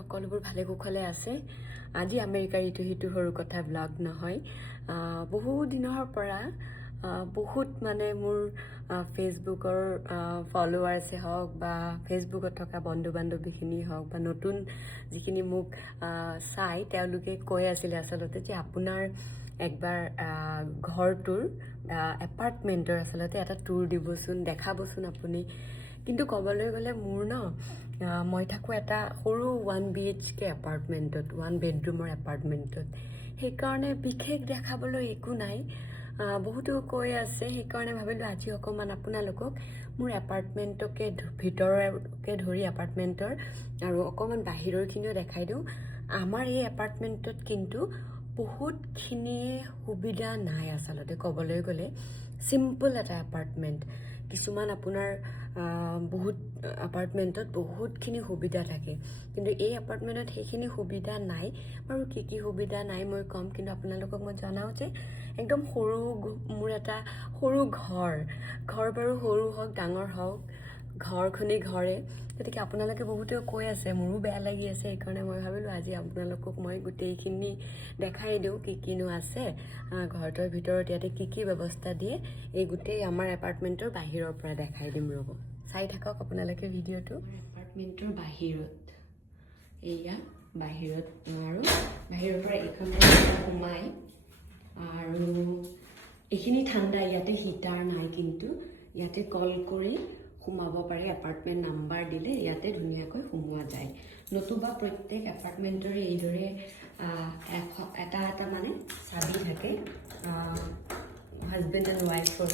সকলোবোৰ ভালে কুশলে আছে আজি আমেৰিকাৰ ইটো সিটো সৰু কথা ব্লগ নহয় বহু দিনৰ পৰা বহুত মানে মোৰ ফেসবুকৰ ফলোৱাৰ্ছে হওক বা ফেসবুকত থকা বন্ধু বান্ধৱীখিনি হওক বা নতুন যিখিনি মোক চাই তেওঁলোকে কৈ আছিল আসলতে যে আপোনাৰ একবাৰ ঘৰটোৰ এপাৰ্টমেণ্টৰ আসলতে এটা টুৰ দিবচোন দেখাবচোন আপুনি কিন্তু ক'বলৈ গ'লে মোৰ ন মই থাকোঁ এটা সৰু 1 BHK এপাৰ্টমেণ্টত 1 বেডৰুমৰ এপাৰ্টমেণ্টত সেইকাৰণে বিশেষ দেখাবলৈ একো নাই বহুতো কৈ আছে সেইকাৰণে ভাবিলোঁ আজি অকণমান আপোনালোকক মোৰ এপাৰ্টমেণ্টকে ভিতৰকে ধৰি এপাৰ্টমেণ্টৰ আৰু অকণমান বাহিৰৰখিনিও দেখাই দিওঁ আমাৰ এই এপাৰ্টমেণ্টত কিন্তু বহুতখিনিয়ে সুবিধা নাই আচলতে ক'বলৈ গ'লে সিম্পল এটা এপাৰ্টমেণ্ট কিছুমান আপোনাৰ বহুত এপাৰ্টমেণ্টত বহুতখিনি সুবিধা থাকে কিন্তু এই এপাৰ্টমেণ্টত সেইখিনি সুবিধা নাই বাৰু কি সুবিধা নাই মই কম কিন্তু আপোনালোকক মই জনাওঁ যে একদম সৰু মোৰ এটা সৰু ঘৰ বাৰু সৰু হওক ডাঙৰ হওক ঘৰখনেই ঘৰে গতিকে আপোনালোকে বহুতে কৈ আছে মোৰো বেয়া লাগি আছে সেইকাৰণে মই ভাবিলোঁ আজি আপোনালোকক মই গোটেইখিনি দেখাই দিওঁ কিনো আছে ঘৰটোৰ ভিতৰত ইয়াতে কি ব্যৱস্থা দিয়ে এই গোটেই আমাৰ এপাৰ্টমেণ্টৰ বাহিৰৰ পৰা দেখাই দিম ৰ'ব চাই থাকক আপোনালোকে ভিডিঅ'টো এপাৰ্টমেণ্টৰ বাহিৰত এয়া বাহিৰত আৰু বাহিৰৰ পৰা এইখন সোমাই আৰু এইখিনি ঠাণ্ডা ইয়াতে হিটাৰ নাই কিন্তু ইয়াতে কল কৰি সোমাব পাৰে এপাৰ্টমেণ্ট নাম্বাৰ দিলে ইয়াতে ধুনীয়াকৈ সোমোৱা যায় নতুবা প্ৰত্যেক এপাৰ্টমেণ্টৰে এইদৰে এটা মানে চাবি থাকে হাজবেণ্ড এণ্ড ৱাইফৰ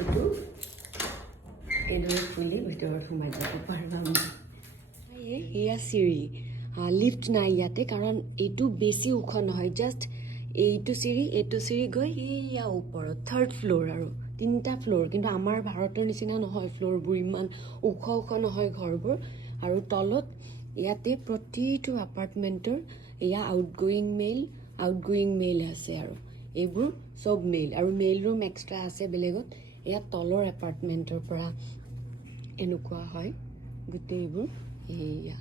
এইটো এইদৰে খুলি ভিতৰত সোমাই যাব পাৰিবা এয়া চিৰি লিফ্ট নাই ইয়াতে কাৰণ এইটো বেছি ওখ নহয় জাষ্ট এইটো চিৰি গৈ এয়া ওপৰত 3rd ফ্ল'ৰ আৰু 3টা ফ্ল'ৰ কিন্তু আমাৰ ভাৰতৰ নিচিনা নহয় ফ্ল'ৰবোৰ ইমান ওখ নহয় ঘৰবোৰ আৰু তলত ইয়াতে প্ৰতিটো এপাৰ্টমেণ্টৰ এয়া আউটগোয়িং মেইল আছে আৰু এইবোৰ চব মেইল আৰু মেইল ৰুম এক্সট্ৰা আছে বেলেগত এয়া তলৰ এপাৰ্টমেণ্টৰ পৰা এনেকুৱা হয় গোটেইবোৰ এয়া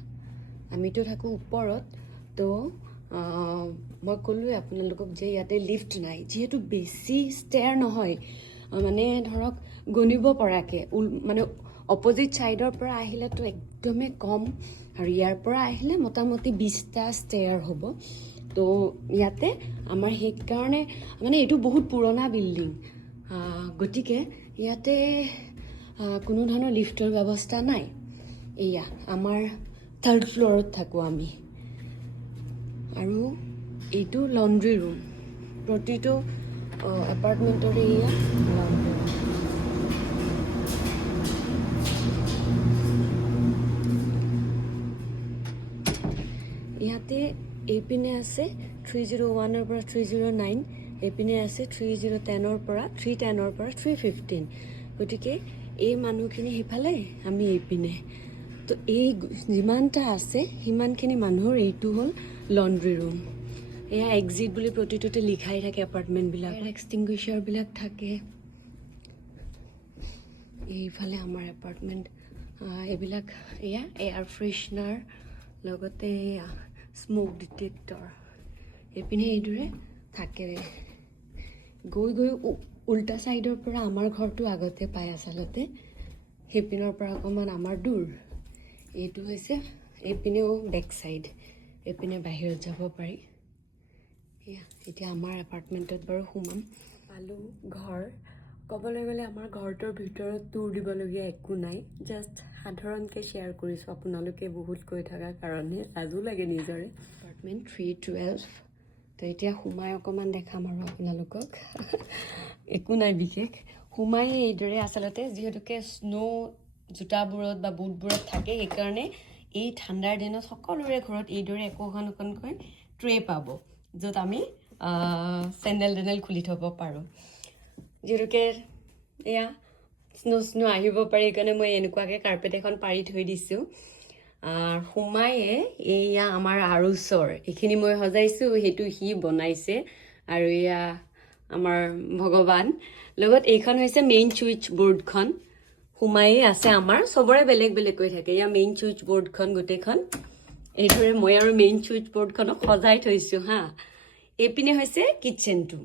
আমিতো থাকোঁ ওপৰত তো মই ক'লোৱে আপোনালোকক যে ইয়াতে লিফ্ট নাই যিহেতু বেছি ষ্টেয়াৰ নহয় মানে ধৰক গণিব পৰাকৈ মানে অপজিট ছাইডৰ পৰা আহিলেতো একদমেই কম আৰু ইয়াৰ পৰা আহিলে মোটামুটি 20টা ষ্টেয়াৰ হ'ব তো ইয়াতে আমাৰ সেইকাৰণে মানে এইটো বহুত পুৰণা বিল্ডিং গতিকে ইয়াতে কোনো ধৰণৰ লিফ্টৰ ব্যৱস্থা নাই এয়া আমাৰ 3rd ফ্ল'ৰত থাকোঁ আমি আৰু এইটো লণ্ড্ৰি ৰুম প্ৰতিটো এপাৰ্টমেণ্টৰে এয়া লণ্ড্ৰি ৰুম ইয়াতে এইপিনে আছে 301ৰ পৰা 309 এইপিনে আছে 3010ৰ পৰা 315 গতিকে এই মানুহখিনি সিফালে আমি এইপিনে তো এই যিমানটা আছে সিমানখিনি মানুহৰ এইটো হ'ল লণ্ড্ৰি ৰুম এয়া এক্সিট বুলি প্ৰতিটোতে লিখাই থাকে এপাৰ্টমেণ্টবিলাক এক্সটিংগুইচাৰবিলাক থাকে এইফালে আমাৰ এপাৰ্টমেণ্ট এইবিলাক এয়া এয়াৰ ফ্ৰেছনাৰ লগতে এয়া স্ম'ক ডিটেক্টৰ এইপিনে এইদৰে থাকে গৈ উল্টা ছাইডৰ পৰা আমাৰ ঘৰটো আগতে পায় আচলতে সেইপিনৰ পৰা অকণমান আমাৰ দূৰ এইটো হৈছে এইপিনেও বেক ছাইড এইপিনে বাহিৰত যাব পাৰি এতিয়া আমাৰ এপাৰ্টমেণ্টত বাৰু সোমাম পালোঁ ঘৰ ক'বলৈ গ'লে আমাৰ ঘৰটোৰ ভিতৰত টুৰ দিবলগীয়া একো নাই জাষ্ট সাধাৰণকৈ শ্বেয়াৰ কৰিছোঁ আপোনালোকে বহুত কৈ থকাৰ কাৰণে লাজো লাগে নিজৰে এপাৰ্টমেণ্ট 312 তো এতিয়া সোমাই অকণমান দেখাম আৰু আপোনালোকক একো নাই বিশেষ সোমাই এইদৰে আচলতে যিহেতুকে স্ন' জোতাবোৰত বা বুটবোৰত থাকে সেইকাৰণে এই ঠাণ্ডাৰ দিনত সকলোৰে ঘৰত এইদৰে একোখনকৈ ট্ৰে পাব য'ত আমি চেণ্ডেল খুলি থ'ব পাৰোঁ যিহেতুকে এয়া স্ন' আহিব পাৰি সেইকাৰণে মই এনেকুৱাকৈ কাৰ্পেট এখন পাৰি থৈ দিছোঁ সোমায়ে এয়া আমাৰ আৰুচৰ এইখিনি মই সজাইছোঁ সেইটো সি বনাইছে আৰু এয়া আমাৰ ভগৱান লগত এইখন হৈছে মেইন ছুইচ বৰ্ডখন সোমায়ে আছে আমাৰ চবৰে বেলেগ বেলেগকৈ থাকে এয়া মেইন ছুইচ বৰ্ডখন গোটেইখন এইদৰে মই আৰু মেইন চুইচ বৰ্ডখনক সজাই থৈছোঁ হা এইপিনে হৈছে কিটচেনটো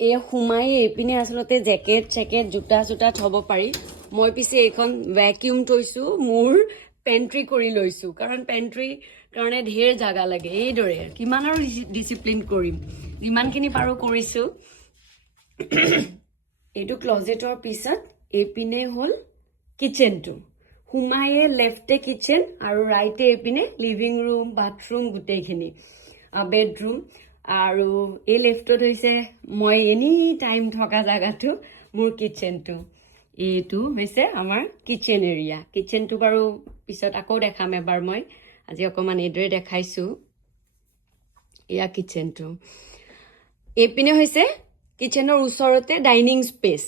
এই সোমাই এইপিনে আচলতে জেকেট জোতা চোতা থ'ব পাৰি মই পিছে এইখন ভেকিউম থৈছোঁ মোৰ পেণ্ট্ৰি কৰি লৈছোঁ কাৰণ পেণ্ট্ৰিৰ কাৰণে ঢেৰ জাগা লাগে এইদৰে কিমান আৰু ডিচিপ্লিন কৰিম যিমানখিনি পাৰোঁ কৰিছোঁ এইটো ক্লজেটৰ পিছত এইপিনে হ'ল কিটচেনটো সোমায়ে লেফ্টে কিটচেন আৰু ৰাইটে এইপিনে লিভিং ৰুম বাথৰুম গোটেইখিনি বেডৰুম আৰু এই লেফ্টত হৈছে মই এনি টাইম থকা জাগাটো মোৰ কিটচেনটো এইটো হৈছে আমাৰ কিটচেন এৰিয়া কিটচেনটো বাৰু পিছত আকৌ দেখাম এবাৰ মই আজি অকণমান এইদৰে দেখাইছোঁ এয়া কিটচেনটো এইপিনে হৈছে কিটচেনৰ ওচৰতে ডাইনিং স্পেচ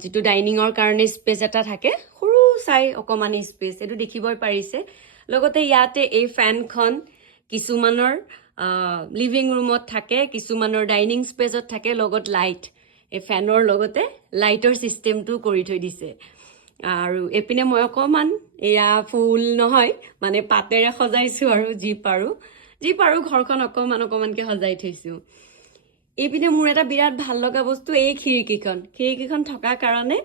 যিটো ডাইনিঙৰ কাৰণে স্পেচ এটা থাকে সৰু চাই অকণমানি স্পেচ এইটো দেখিবই পাৰিছে লগতে ইয়াতে এই ফেনখন কিছুমানৰ লিভিং ৰুমত থাকে কিছুমানৰ ডাইনিং স্পেচত থাকে লগত লাইট এই ফেনৰ লগতে লাইটৰ ছিষ্টেমটো কৰি থৈ দিছে আৰু এইপিনে মই অকণমান এয়া ফুল নহয় মানে পাতেৰে সজাইছোঁ আৰু যি পাৰোঁ ঘৰখন অকণমানকৈ সজাই থৈছোঁ এইপিনে মোৰ এটা বিৰাট ভাল লগা বস্তু এই খিৰিকীখন থকাৰ কাৰণে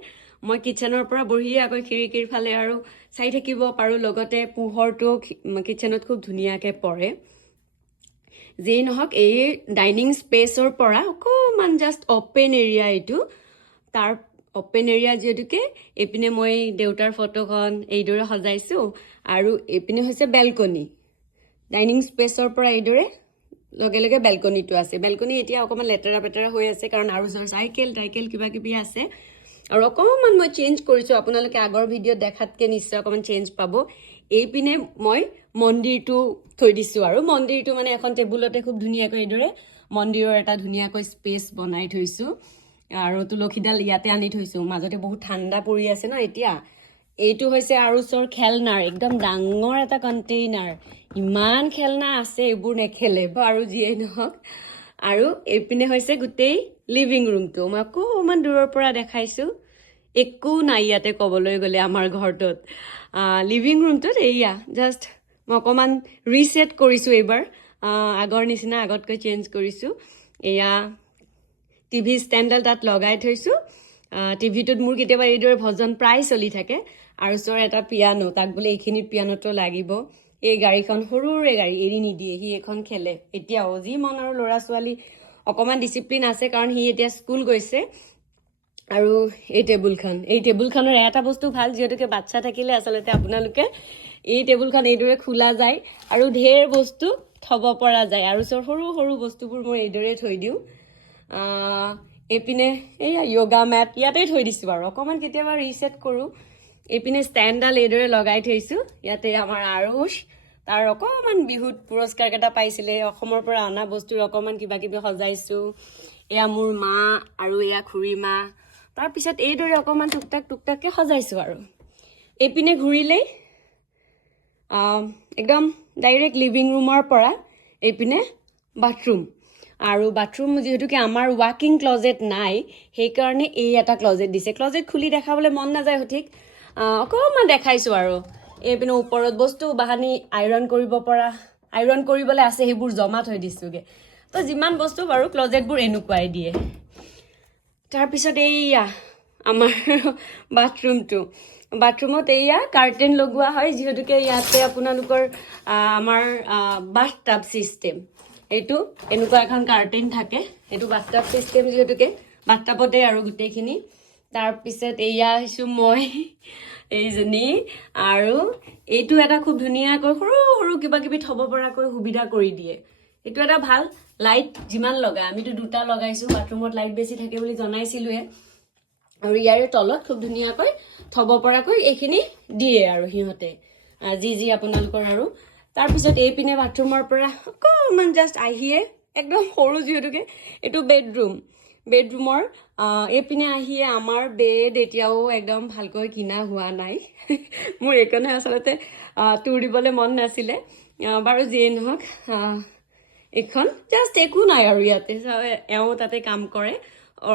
মই কিটচেনৰ পৰা বহিয়ে আকৌ খিৰিকীৰ ফালে আৰু চাই থাকিব পাৰোঁ লগতে পোহৰটো কিটচেনত খুব ধুনীয়াকৈ পৰে যেই নহওক এই ডাইনিং স্পেচৰ পৰা অকণমান জাষ্ট অপেন এৰিয়া এইটো তাৰ অপেন এৰিয়া যিহেতুকে এইপিনে মই দেউতাৰ ফটোখন এইদৰে সজাইছোঁ আৰু এইপিনে হৈছে বেলকনি ডাইনিং স্পেচৰ পৰা এইদৰে লগে লগে বেলকনিটো আছে বেলকনি এতিয়া অকণমান লেতেৰা পেতেৰা হৈ আছে কাৰণ আৰু চাইকেল কিবা কিবি আছে আৰু অকণমান মই চেঞ্জ কৰিছোঁ আপোনালোকে আগৰ ভিডিঅ'ত দেখাতকৈ নিশ্চয় অকণমান চেঞ্জ পাব এইপিনে মই মন্দিৰটো থৈ দিছোঁ আৰু মন্দিৰটো মানে এখন টেবুলতে খুব ধুনীয়াকৈ এইদৰে মন্দিৰৰ এটা ধুনীয়াকৈ স্পেচ বনাই থৈছোঁ আৰু তুলসীডাল ইয়াতে আনি থৈছোঁ মাজতে বহুত ঠাণ্ডা পৰি আছে ন এতিয়া এইটো হৈছে আৰু খেলনাৰ একদম ডাঙৰ এটা কণ্টেইনাৰ ইমান খেলনা আছে এইবোৰ নেখেলে বাৰু যিয়েই নহওক আৰু এইপিনে হৈছে গোটেই লিভিং ৰুমটো মই অকণমান দূৰৰ পৰা দেখাইছোঁ একো নাই ইয়াতে ক'বলৈ গ'লে আমাৰ ঘৰটোত লিভিং ৰুমটোত এইয়া জাষ্ট মই অকণমান ৰিছেট কৰিছোঁ এইবাৰ আগৰ নিচিনা আগতকৈ চেঞ্জ কৰিছোঁ এয়া টিভি ষ্টেণ্ডডাল তাত লগাই থৈছোঁ টিভিটোত মোৰ কেতিয়াবা এইদৰে ভজন প্ৰায় চলি থাকে আৰু এটা পিয়ানো তাক বোলে এইখিনিত পিয়ানোটো লাগিব এই গাড়ীখন সৰুৰে গাড়ী এৰি নিদিয়ে সি এখন খেলে এতিয়াও যি মন আৰু ল'ৰা ছোৱালী অকণমান ডিচিপ্লিন আছে কাৰণ সি এতিয়া স্কুল গৈছে আৰু এই টেবুলখনৰ এটা বস্তু ভাল যিহেতুকে বাচ্চা থাকিলে আচলতে আপোনালোকে এই টেবুলখন এইদৰে খোলা যায় আৰু ঢেৰ বস্তু থ'ব পৰা যায় আৰু সৰু বস্তুবোৰ মই এইদৰে থৈ দিওঁ এইপিনে এইয়া য়োগা মেট ইয়াতে থৈ দিছোঁ আৰু অকণমান কেতিয়াবা ৰিছেট কৰোঁ এইপিনে ষ্টেণ্ডডাল এইদৰে লগাই থৈছোঁ ইয়াতে আমাৰ আৰুষ তাৰ অকণমান বিহুত পুৰস্কাৰকেইটা পাইছিলে অসমৰ পৰা অনা বস্তুৰ অকণমান কিবা কিবি সজাইছোঁ এয়া মোৰ মা আৰু এয়া খুৰী মা তাৰপিছত এইদৰে অকণমান টুকটাককৈ সজাইছোঁ আৰু এইপিনে ঘূৰিলেই একদম ডাইৰেক্ট লিভিং ৰুমৰ পৰা এইপিনে বাথৰুম আৰু বাথৰুম যিহেতুকে আমাৰ ৱাকিং ক্লজেট নাই সেইকাৰণে এই এটা ক্লজেট দিছে ক্লজেট খুলি দেখাবলৈ মন নাযায় সঠিক অকণমান দেখাইছোঁ আৰু এইপিনে ওপৰত বস্তু বাহানি আইৰণ কৰিবলৈ আছে সেইবোৰ জমা থৈ দিছোঁগৈ তো যিমান বস্তু বাৰু ক্লজেটবোৰ এনেকুৱাই দিয়ে তাৰপিছত এইয়া আমাৰ বাথৰুমত এইয়া কাৰ্টেন লগোৱা হয় যিহেতুকে ইয়াতে আপোনালোকৰ আমাৰ বাথটাব ছিষ্টেম এইটো এনেকুৱা এখন কাৰ্টেন থাকে এইটো বাথটাব ছিষ্টেম যিহেতুকে বাথটাবতে আৰু গোটেইখিনি তাৰপিছত এয়া আহিছোঁ মই এইজনী আৰু এইটো এটা খুব ধুনীয়াকৈ সৰু কিবা কিবি থ'ব পৰাকৈ সুবিধা কৰি দিয়ে এইটো এটা ভাল লাইট যিমান লগাই আমিতো দুটা লগাইছোঁ বাথৰুমত লাইট বেছি থাকে বুলি জনাইছিলোঁৱে আৰু ইয়াৰে তলত খুব ধুনীয়াকৈ থ'ব পৰাকৈ এইখিনি দিয়ে আৰু সিহঁতে যি আপোনালোকৰ আৰু তাৰপিছত এইপিনে বাথৰুমৰ পৰা অকণমান জাষ্ট আহিয়ে একদম সৰু যিহেতুকে এইটো বেডৰুমৰ এইপিনে আহিয়ে আমাৰ বেড এতিয়াও একদম ভালকৈ কিনা হোৱা নাই মোৰ এইকাৰণে আচলতে টুৰ দিবলৈ মন নাছিলে বাৰু যিয়ে নহওক এইখন জাষ্ট একো নাই আৰু ইয়াতে এওঁ তাতে কাম কৰে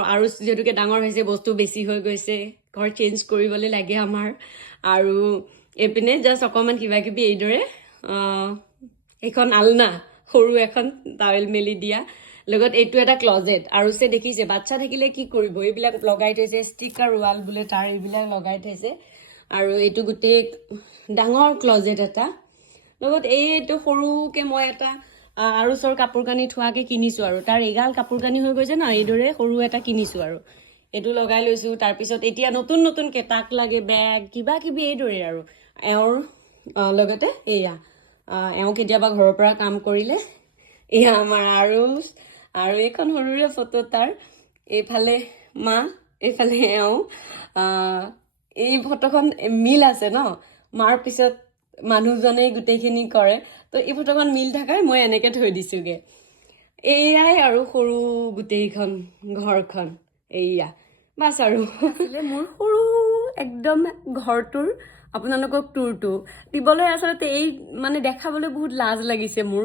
আৰু যিহেতুকে ডাঙৰ হৈছে বস্তু বেছি হৈ গৈছে ঘৰ চেঞ্জ কৰিবলৈ লাগে আমাৰ আৰু এইপিনে জাষ্ট অকণমান কিবা কিবি এইদৰে এইখন আলনা সৰু এখন টাৱেল মেলি দিয়া, লগত এইটো এটা ক্লজেট। আৰু দেখিছে বাচ্চা থাকিলে কি কৰিব, এইবিলাক লগাই থৈছে, ষ্টিকাৰ ৱাল বোলে তাৰ, এইবিলাক লগাই থৈছে। আৰু এইটো গোটেই ডাঙৰ ক্লজেট এটা, লগত এইটো সৰুকে মই এটা আৰু ওচৰ কাপোৰ কানি থোৱাকে কিনিছোঁ, আৰু তাৰ এগাল কাপোৰ কানি হৈ গৈছে ন, এইদৰে সৰু এটা কিনিছোঁ আৰু এইটো লগাই লৈছোঁ। তাৰপিছত এতিয়া নতুন নতুনকে তাক লাগে বেগ কিবা কিবি এইদৰে আৰু এওঁৰ লগতে এয়া এওঁ কেতিয়াবা ঘৰৰ পৰা কাম কৰিলে এয়া আমাৰ আৰু এইখন সৰুৰে ফটো তাৰ, এইফালে মা, এইফালে এওঁ। এই ফটোখন মিল আছে ন, মাৰ পিছত মানুহজনেই গোটেইখিনি কৰে, তো এই ফটোখন মিল থাকাই মই এনেকে থৈ দিছোগে। এয়াই আৰু সৰু গোটেইখন ঘৰখন, এইয়া বাছ। আৰু মোৰ সৰু একদম ঘৰটোৰ আপোনালোকক টুৰটো দিবলৈ আচলতে এই মানে দেখাবলৈ বহুত লাজ লাগিছে মোৰ,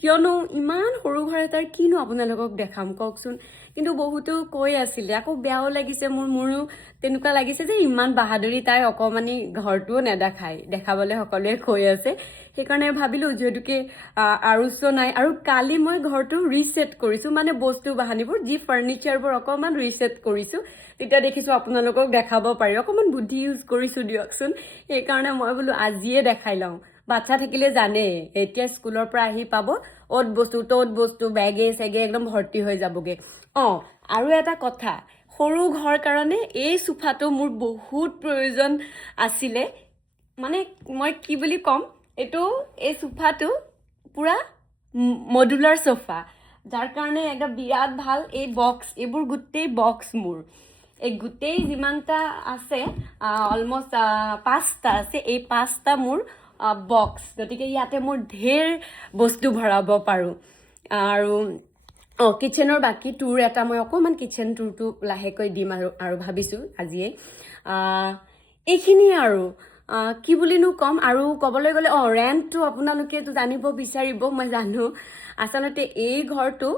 কিয়নো ইমান সৰু ঘৰ এটাৰ কিনো আপোনালোকক দেখাম কওকচোন। কিন্তু বহুতো কৈ আছিলে, আকৌ বেয়াও লাগিছে মোৰো তেনেকুৱা লাগিছে যে ইমান বাহাদুৰি তাই অকণমানি ঘৰটোও নেদেখায়, দেখাবলৈ সকলোৱে কৈ আছে। সেইকাৰণে ভাবিলোঁ যিহেতুকে আৰুচো নাই, আৰু কালি মই ঘৰটো ৰিছেট কৰিছোঁ, মানে বস্তু বাহানিবোৰ যি ফাৰ্নিচাৰবোৰ অকণমান ৰিছেট কৰিছোঁ, তেতিয়া দেখিছোঁ আপোনালোকক দেখাব পাৰি, অকণমান বুদ্ধি ইউজ কৰিছোঁ দিয়কচোন। সেইকাৰণে মই বোলো আজিয়ে দেখাই লওঁ। বাচ্চা থাকিলে জানে এতিয়া স্কুলৰ পৰা আহি পাব, অ'ত বস্তু ত'ত বস্তু, বেগে চেগে একদম ভৰ্তি হৈ যাবগে। আৰু এটা কথা, সৰু ঘৰ কাৰণে এই চোফাটো মোৰ বহুত প্ৰয়োজন আছিলে। মানে মই কি বুলি ক'ম, এই চোফাটো পুৰা মডুলাৰ চোফা, যাৰ কাৰণে একদম বিৰাট ভাল। এই বক্স, এইবোৰ গোটেই বক্স মোৰ, এই গোটেই যিমানটা আছে অলমষ্ট 5টা আছে, এই 5টা মোৰ বক্স। গতিকে ইয়াতে মোৰ ঢেৰ বস্তু ভৰাব পাৰোঁ। আৰু কিটচেনৰ বাকী টুৰ এটা মই অকণমান কিটচেন টুৰটো লাহেকৈ দিম আৰু ভাবিছোঁ আজিয়ে। এইখিনিয়ে আৰু কি বুলিনো ক'ম। আৰু ক'বলৈ গ'লে ৰেণ্টটো আপোনালোকেতো জানিব বিচাৰিব, মই জানো। আচলতে এই ঘৰটো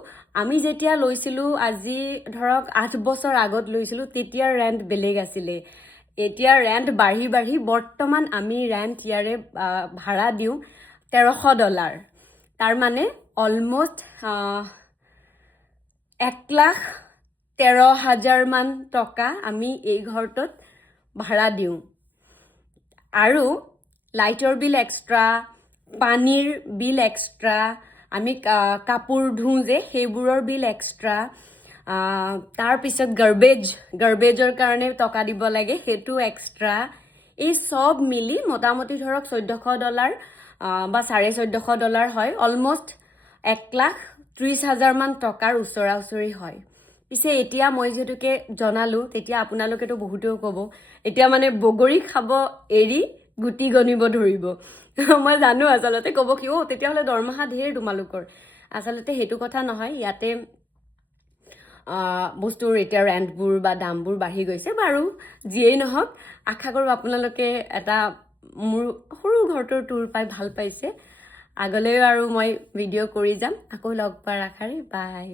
আমি যেতিয়া লৈছিলোঁ, আজি ধৰক 8 বছৰ আগত লৈছিলোঁ, তেতিয়াৰ ৰেণ্ট বেলেগ আছিলে। এতিয়া ৰেণ্ট বাঢ়ি বাঢ়ি বৰ্তমান আমি ৰেণ্ট ইয়াৰে ভাড়া দিওঁ $1300। তাৰ মানে অলমষ্ট 1,13,000 মান টকা আমি এই ঘৰটোত ভাড়া দিওঁ। আৰু লাইটৰ বিল এক্সট্ৰা, পানীৰ বিল এক্সট্ৰা, আমি কাপোৰ ধুওঁ যে সেইবোৰৰ বিল এক্সট্ৰা, তাৰপিছত গাৰ্বেজৰ কাৰণে টকা দিব লাগে, সেইটো এক্সট্ৰা। এই চব মিলি মোটামুটি ধৰক $1,400 বা $1,450 হয়, অলমষ্ট 1,30,000 মান টকাৰ ওচৰা ওচৰি হয়। পিছে এতিয়া মই যিহেতুকে জনালোঁ, তেতিয়া আপোনালোকেতো বহুতেও ক'ব এতিয়া মানে বগৰী খাব এৰি গুটি গনিব ধৰিব। মই জানো আচলতে ক'ব কি তেতিয়াহ'লে দৰমহা ঢেৰ তোমালোকৰ। আচলতে সেইটো কথা নহয়, ইয়াতে বস্তুৰ এতিয়া ৰেণ্টবোৰ বা দামবোৰ বাঢ়ি গৈছে। বাৰু যিয়েই নহওক, আশা কৰোঁ আপোনালোকে এটা মোৰ সৰু ঘৰটোৰ টুৰ পাই ভাল পাইছে। আগলৈও আৰু মই ভিডিঅ' কৰি যাম। আকৌ লগ পোৱাৰ আশাৰে বাই।